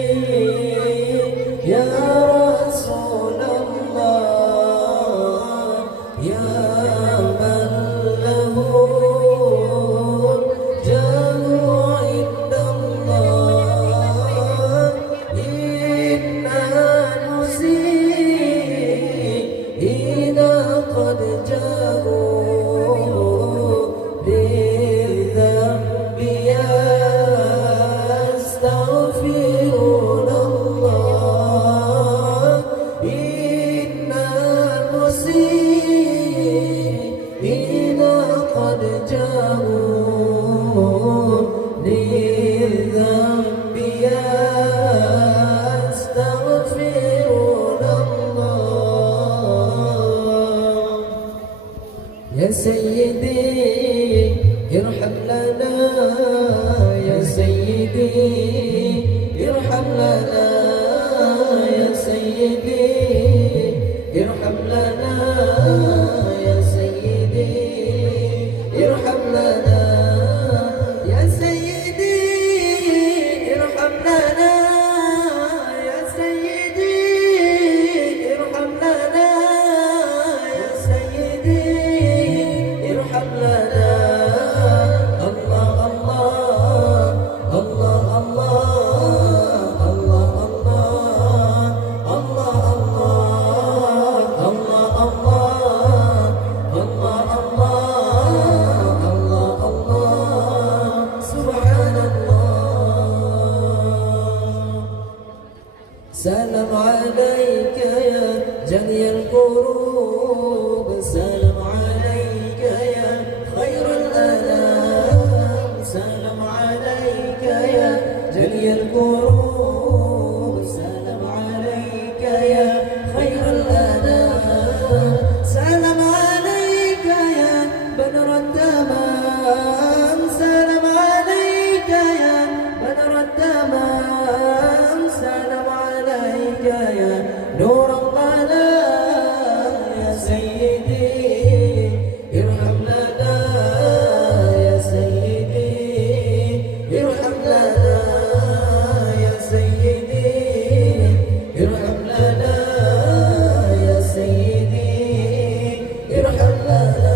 يا رسول الله يا من له الجاه عند الله إنا نسيء إذا قد جاءوا للذنب يستغفرون الله إنا نسيء إذا قد جاءوا للذنب يستغفرون الله يا سيدي ارحم لنا يا سيدي ارحم لنا يا سيدي ارحم لنا يا سيدي ارحم لنا يا سيدي ارحم لنا يا سيدي ارحم لنا يا سيدي ارحم لنا الله الله الله الله الله الله الله الله سبحان الله سلام عليك يا جلي القلوب سلام عليك يا خير الأنام سلام عليك يا جلي القلوب سلام عليك يا خير الأنام سلام عليك يا بدر التمام سلام عليك يا بدر التمام سلام عليك يا نور الظلام يا سيدي ارحم لنا يا سيدي ارحم لنا يا سيدي ارحم لنا يا سيدي ارحم لنا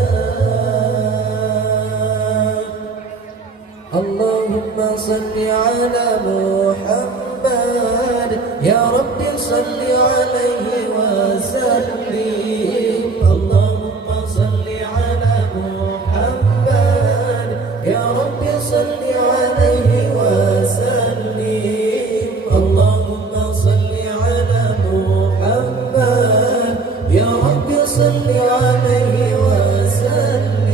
اللهم صل على محمد يا رب صل عليه وسلم اللهم صل على محمد يا رب صل عليه وسلم اللهم صل على محمد يا رب صل عليه وسلم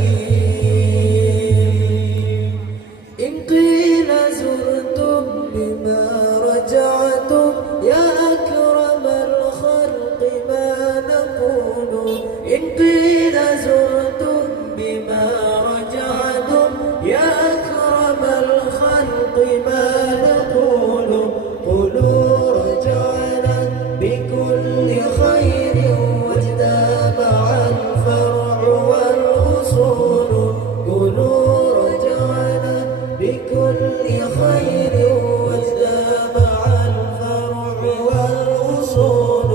إن قيل زرتم بما رجعتم يا أكرم الخلق ما نقول إن قيل زرتم بما رجعتم يا أكرم الخلق ما نقول قولوا رجعنا بكل خير واجتمع الفرع والأصول قولوا رجعنا بكل خير واجتمع الفرع والأصول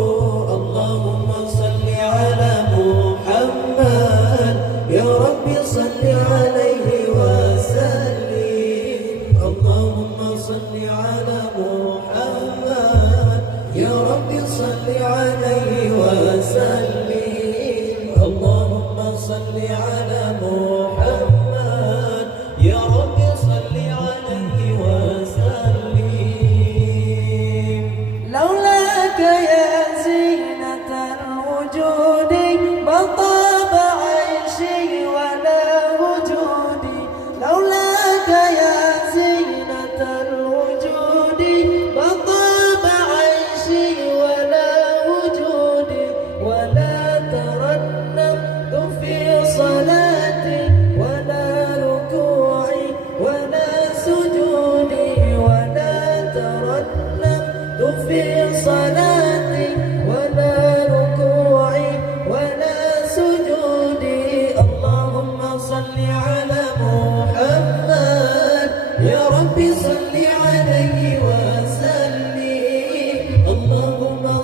اللهم صل على محمد يا رب صل عليه وسلم اللهم صل على محمد يا رب صل عليه وسلم اللهم صل على محمد يا رب صل عليه وسلم لولاك يا زينة الوجود ما طاب عيشي ولا وجودي لولاك يا زينة الوجود ما طاب عيشي ولا وجودي ولا ترنمت في صلاتي ولا ركوعي ولا سجودي ولا ترنمت في صلاتي ولا ركوعي ولا سجودي اللهم صل على محمد يا رب صل عليه وسلم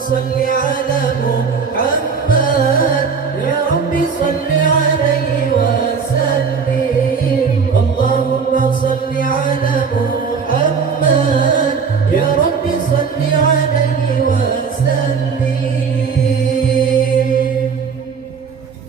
صل على محمد يا رب صل عليه وسلم اللهم صل على محمد يا رب صل عليه